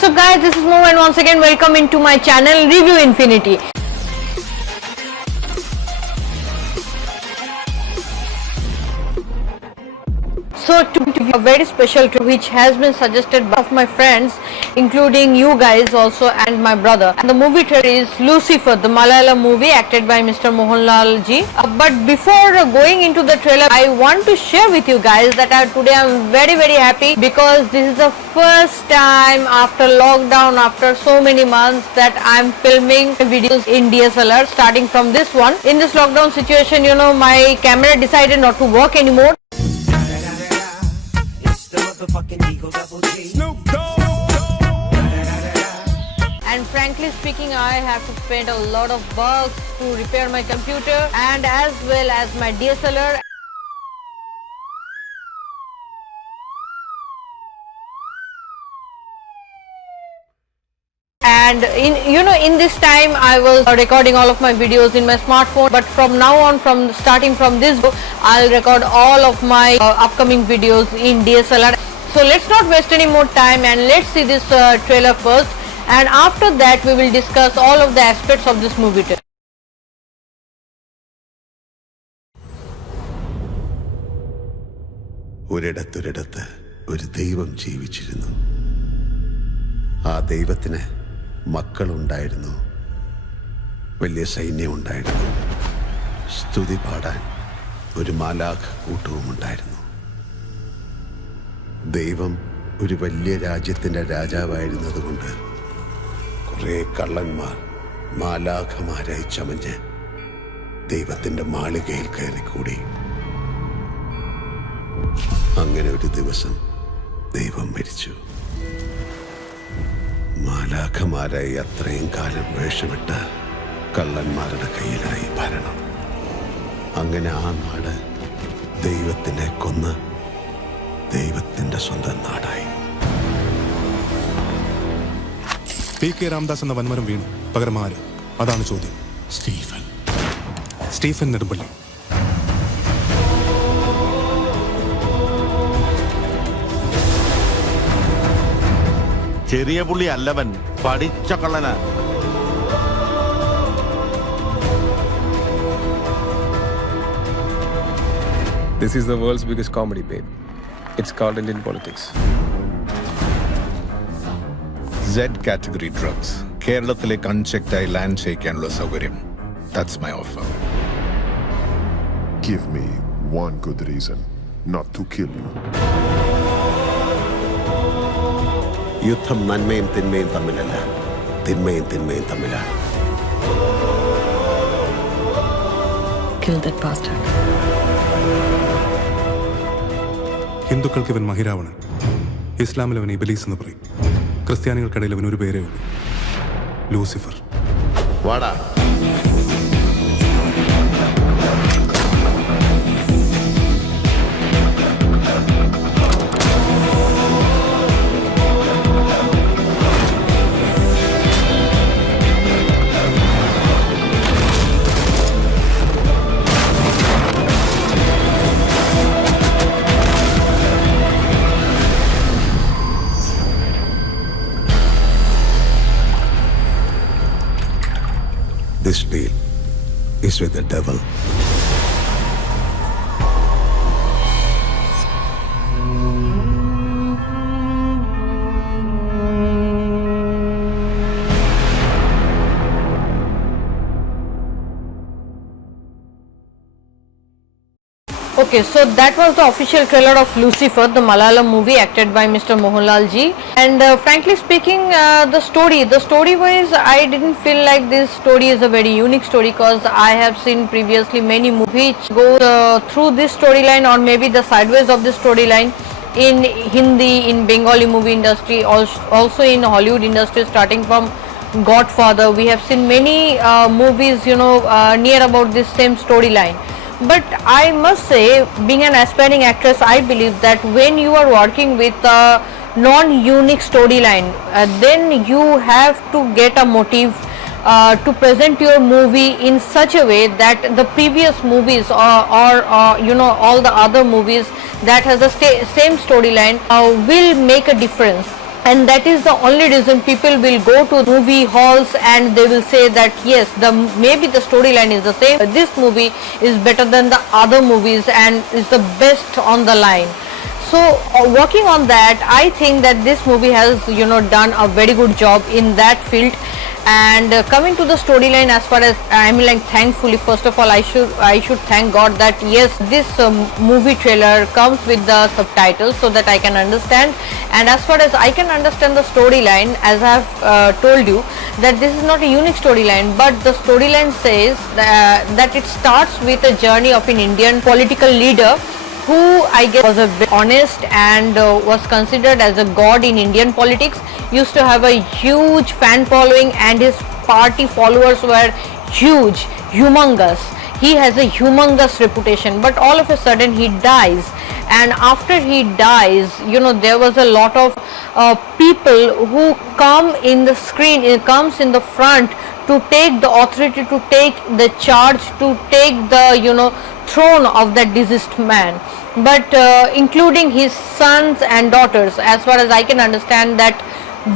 What's up guys, this is Mo and once again welcome into my channel Review Infinity. So to a very special trip which has been suggested by my friends including you guys also and my brother. And the movie trailer is Lucifer, the Malayalam movie acted by Mr. Mohanlal ji. But before going into the trailer, I want to share with you guys that today I am very happy because this is the first time after lockdown, after so many months that I am filming videos in DSLR starting from this one. In this lockdown situation, you know, my camera decided not to work anymore. And frankly speaking, I have to spend a lot of bucks to repair my computer and as well as my DSLR. And in this time I was recording all of my videos in my smartphone, but from now on, starting from this book, I'll record all of my upcoming videos in DSLR. So let's not waste any more time and let's see this trailer first, and after that we will discuss all of the aspects of this movie trailer. ഒരിടത്തൊരിടത്ത് ഒരു ദൈവം ജീവിച്ചിരുന്നു. ആ ദൈവത്തിന് മക്കളുണ്ടായിരുന്നു, വലിയ സൈന്യമുണ്ടായിരുന്നു, സ്തുതി പാടാൻ ഒരു മാലാഖ് കൂട്ടവുമുണ്ടായിരുന്നു. ദൈവം ഒരു വലിയ രാജ്യത്തിൻ്റെ രാജാവായിരുന്നതുകൊണ്ട് കുറേ കള്ളന്മാർ മാലാഖമാരായി ചമഞ്ഞ് ദൈവത്തിൻ്റെ മാളികയിൽ കയറിക്കൂടി. അങ്ങനെ ഒരു ദിവസം ദൈവം മരിച്ചു. മാലാഖമാരായി അത്രയും കാലം വേഷമിട്ട കള്ളന്മാരുടെ കയ്യിലായി ഭരണം. അങ്ങനെ ആ നാട് ദൈവത്തിനെ കൊന്ന് ദൈവത്തിന്റെ സ്വന്തം നാടായി. പി.കെ. രാമദാസ് എന്ന വൻമരം വീണു, പകരം ആര്? അതാണ് ചോദ്യം. സ്റ്റീഫൻ നെടുമ്പള്ളി. ചെറിയ പുള്ളി അല്ലവൻ, പഠിച്ച കള്ളനാ. This is the world's biggest comedy, babe. It's called Indian politics. Z category drugs. കേരളത്തിലേക്ക് അൺചെക്ഡായി ലാൻഡ് ചെയ്യിക്കാനുള്ള സൗകര്യം. That's my offer. Give me one good reason not to kill you. യുദ്ധം നന്മയും തിന്മയും തമ്മിലല്ല, തിന്മയും തിന്മയും തമ്മിലാണ്. Kill that bastard. ഹിന്ദുക്കൾക്ക് ഇവൻ മഹിരാവണൻ, ഇസ്ലാമിൽ അവൻ ഇബലീസ് എന്ന് പറയും, ക്രിസ്ത്യാനികൾക്കിടയിൽ അവൻ ഒരു പേരേ ഉള്ളൂ, ലൂസിഫർ. വാടാ. This deal is with the devil. Okay, so that was the official trailer of Lucifer, the Malayalam movie acted by Mr. Mohanlal ji. And frankly speaking, the story wise, I didn't feel like this story is a very unique story, because I have seen previously many movies which go through this storyline or maybe the sideways of this storyline in Hindi, in Bengali movie industry, also in Hollywood industry, starting from Godfather. We have seen many movies, near about this same storyline. But I must say, being an aspiring actress, I believe that when you are working with a non-unique storyline, then you have to get a motive to present your movie in such a way that the previous movies or all the other movies that has the same storyline will make a difference. and that is the only reason people will go to movie halls and they will say that yes, maybe the storyline is the same, this movie is better than the other movies and is the best on the line. So working on that, I think that this movie has done a very good job in that field. And coming to the storyline, as far as thankfully, first of all, I should thank God that yes, this movie trailer comes with the subtitles so that I can understand. And as far as I can understand the storyline, as I have told you, that this is not a unique storyline, but the storyline says that it starts with a journey of an Indian political leader who I guess was a bit honest and was considered as a god in Indian politics, used to have a huge fan following and his party followers were huge, humongous. He has a humongous reputation, but all of a sudden he dies, and after he dies, there was a lot of people who come in the screen, it comes in the front to take the authority, to take the charge, to take the throne of that deceased man, but including his sons and daughters. As far as I can understand, that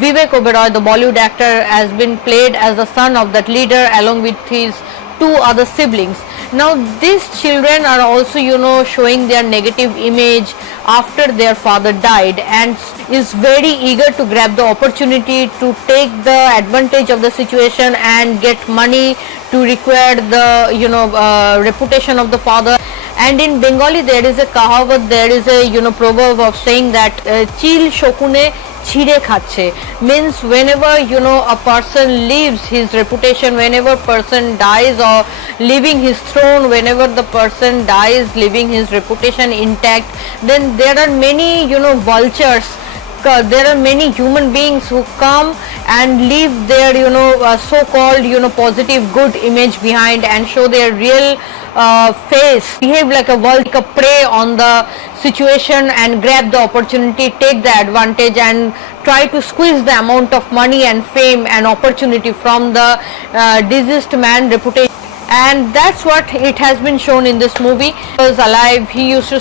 Vivek Oberoi, the Bollywood actor, has been played as the son of that leader along with his two other siblings. Now these children are also showing their negative image after their father died, and is very eager to grab the opportunity to take the advantage of the situation and get money to require the reputation of the father. And in Bengali there is a kahavat, there is a proverb of saying that chil shokune chire khache, means whenever a person leaves his reputation, whenever person dies or leaving his throne, whenever the person dies leaving his reputation intact, then there are many vultures, there are many human beings who come and leave their so-called positive good image behind and show their real face, behave like a prey on the situation and grab the opportunity, take the advantage and try to squeeze the amount of money and fame and opportunity from the deceased man reputation. And that's what it has been shown in this movie. He was alive, he used to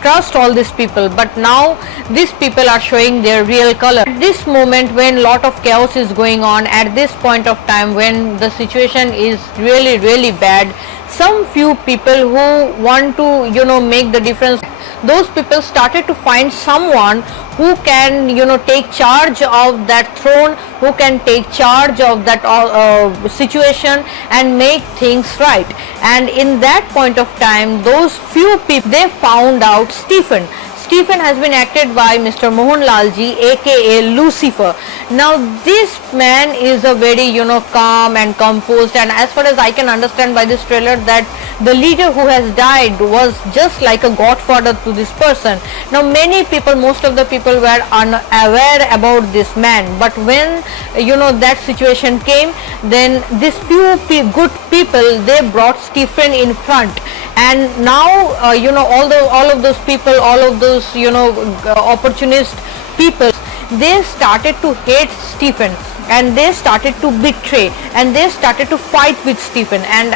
trust all these people, but now these people are showing their real color. At this moment when lot of chaos is going on, at this point of time when the situation is really, really bad, some few people who want to make the difference, those people started to find someone who can take charge of that throne, who can take charge of that situation and make things right. And in that point of time, those few people, they found out Stephen. Stephen has been acted by Mr. Mohanlal ji, aka Lucifer. Now this man is a very calm and composed, and as far as I can understand by this trailer, that the leader who has died was just like a godfather to this person. Now many people, most of the people were unaware about this man, but when that situation came, then these few good people, they brought Stephen in front, and now all of those people, all of those opportunist people, they started to hate Stephen and they started to betray and they started to fight with Stephen, and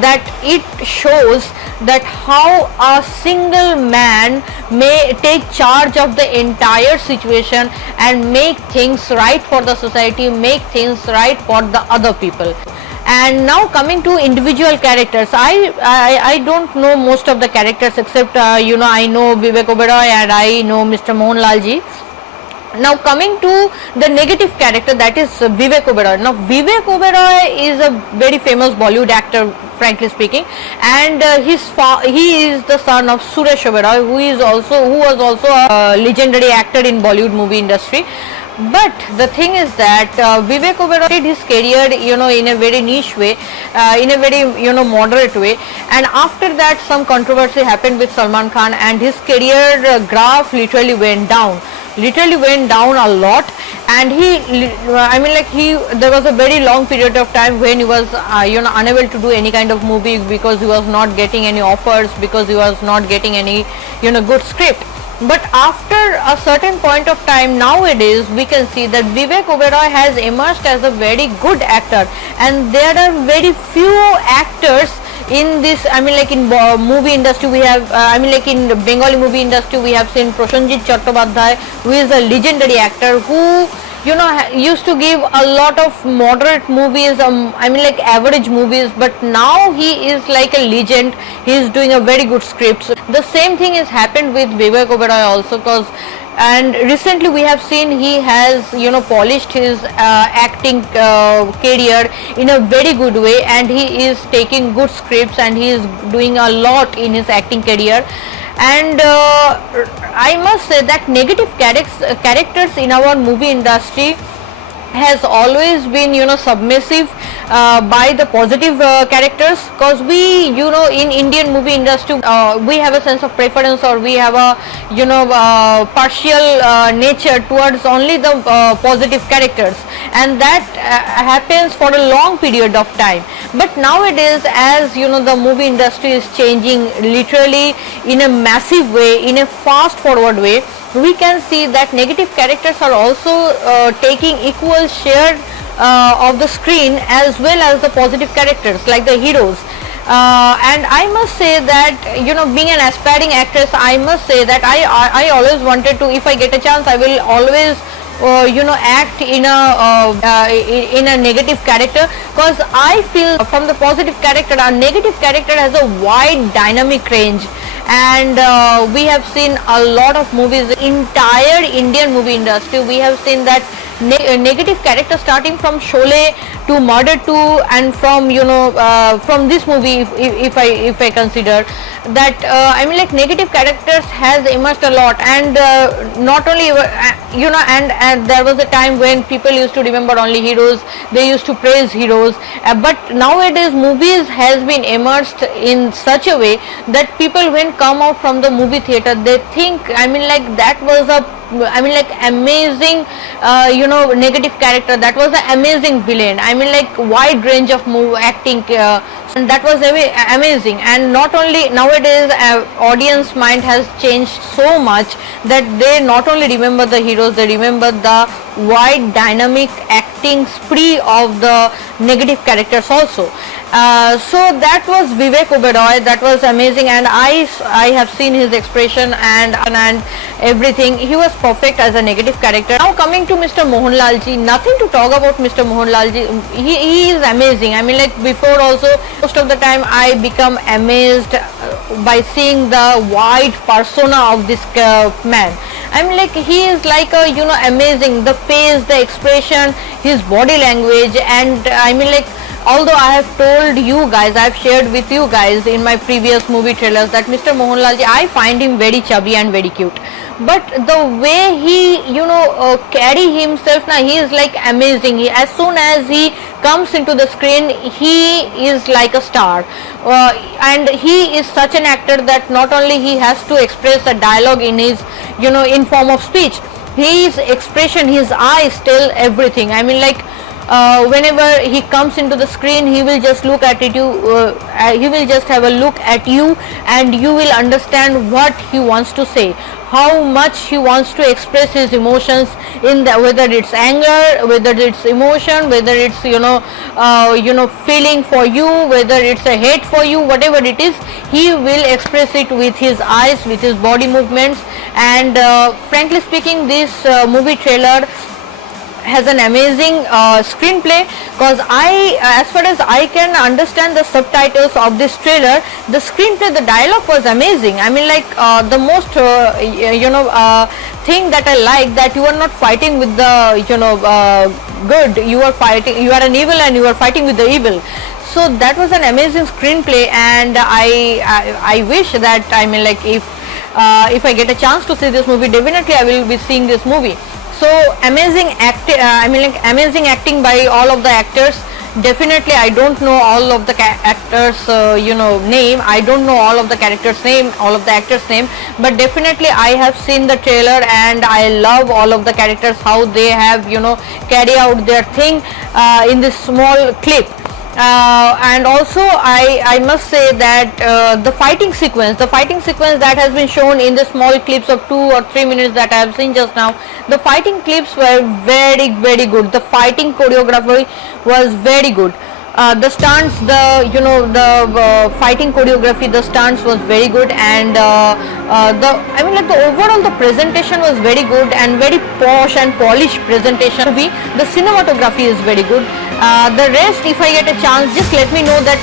that it shows that how a single man may take charge of the entire situation and make things right for the society, make things right for the other people. And now coming to individual characters, I don't know most of the characters except I know Vivek Oberoi and I know Mr. Mohanlal ji. Now coming to the negative character, that is Vivek Oberoi. Now Vivek Oberoi is a very famous Bollywood actor, frankly speaking, and he is the son of Suresh Oberoi, who was also a legendary actor in Bollywood movie industry. But the thing is that Vivek Oberoi did his career in a very niche way, in a very moderate way, and after that some controversy happened with Salman Khan and his career graph literally went down a lot. And there was a very long period of time when he was unable to do any kind of movie because he was not getting any offers, because he was not getting any good script. But after a certain point of time, nowadays we can see that Vivek Oberoi has emerged as a very good actor, and there are very few actors in this, I mean like in movie industry we have, I mean like in Bengali movie industry we have seen Prosenjit Chattopadhyay, who is a legendary actor who used to give a lot of moderate movies, I mean like average movies, but now he is like a legend. He is doing a very good scripts. The same thing has happened with Vivek Oberoi also, because and recently we have seen he has polished his acting career in a very good way, and he is taking good scripts and he is doing a lot in his acting career. And I must say that negative characters in our movie industry has always been submissive by the positive characters, because we in Indian movie industry we have a sense of preference, or we have a partial nature towards only the positive characters, and that happens for a long period of time. But nowadays, as the movie industry is changing literally in a massive way, in a fast forward way, we can see that negative characters are also taking equal share of the screen as well as the positive characters like the heroes. And I must say that being an aspiring actress, I must say that I always wanted to, if I get a chance, I will always act in a negative character, because I feel from the positive character, a negative character has a wide dynamic range. And we have seen a lot of movies, entire Indian movie industry, we have seen that negative character starting from Sholay to Murder 2, and from from this movie, if I consider that, I mean like negative characters has emerged a lot. And not only and there was a time when people used to remember only heroes, they used to praise heroes, but nowadays movies has been emerged in such a way that people, when come out from the movie theater, they think, I mean like that was a, I mean like amazing negative character, that was an amazing villain, I mean like wide range of acting, and that was amazing. And not only nowadays, audience mind has changed so much that they not only remember the heroes, they remember the wide dynamic acting spree of the negative characters also. So that was Vivek Oberoi, that was amazing, and I have seen his expression and everything. He was perfect as a negative character. Now coming to Mr. Mohanlal ji, nothing to talk about Mr. Mohanlal ji. He is amazing. I mean like before also, most of the time I become amazed by seeing the wide persona of this man. I mean like he is like a amazing, the face, the expression, his body language, and I mean like, although I have told you guys, I have shared with you guys in my previous movie trailers that Mr. Mohanlal ji, I find him very chubby and very cute, but the way he carry himself now, he is like amazing. As soon as he comes into the screen, he is like a star, and he is such an actor that not only he has to express a dialogue in his in form of speech, his expression, his eyes tell everything. I mean like, whenever he comes into the screen, he will just look at it, he will just have a look at you, and you will understand what he wants to say, how much he wants to express his emotions in the, whether it's anger, whether it's emotion, whether it's feeling for you, whether it's a hate for you, whatever it is, he will express it with his eyes, with his body movements. And frankly speaking, this movie trailer has an amazing screenplay, because as far as I can understand the subtitles of this trailer, the screenplay, the dialogue was amazing. I mean like the most thing that I like, that you are not fighting with the good, you are an evil and you are fighting with the evil. So that was an amazing screenplay, and I wish that, I mean like, if I get a chance to see this movie, definitely I will be seeing this movie. So amazing amazing acting by all of the actors. Definitely I don't know all of the actors name, I don't know all of the characters name, all of the actors name, but definitely I have seen the trailer and I love all of the characters, how they have carry out their thing in this small clip. And also I must say that the fighting sequence that has been shown in the small clips of 2 or 3 minutes that I have seen just now, the fighting clips were very, very good. The fighting choreography was very good. The stunts, the fighting choreography, the stunts was very good, and the overall the presentation was very good and very posh and polished presentation. The cinematography is very good. The rest, if I get a chance, just let me know that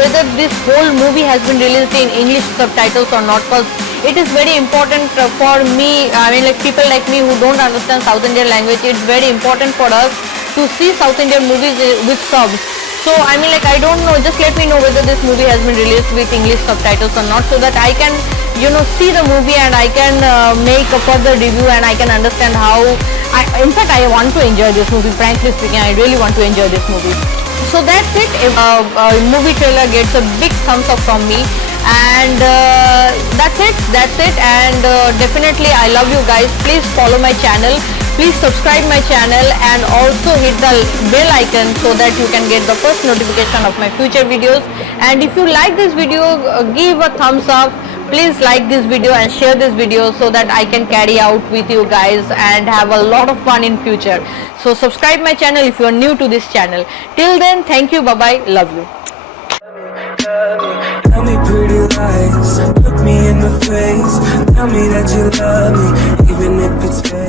whether this whole movie has been released in English subtitles or not, because it is very important for me. I mean, like people like me who don't understand South Indian language, it's very important for us to see South Indian movies with subs. So I mean, like, I don't know, just let me know whether this movie has been released with English subtitles or not, so that I can, see the movie and I can make a further review and I can understand how. In fact, I want to enjoy this movie. Frankly speaking, I really want to enjoy this movie. So that's it. A movie trailer gets a big thumbs up from me, and that's it. And definitely, I love you guys. Please follow my channel. Please subscribe my channel and also hit the bell icon so that you can get the first notification of my future videos. And if you like this video, give a thumbs up. Please like this video and share this video so that I can carry out with you guys and have a lot of fun in future. So subscribe my channel if you are new to this channel. Till then, thank you. Bye bye. Love you. Tell me pretty lies, look me in the face. Tell me that you love me, even if it's fake.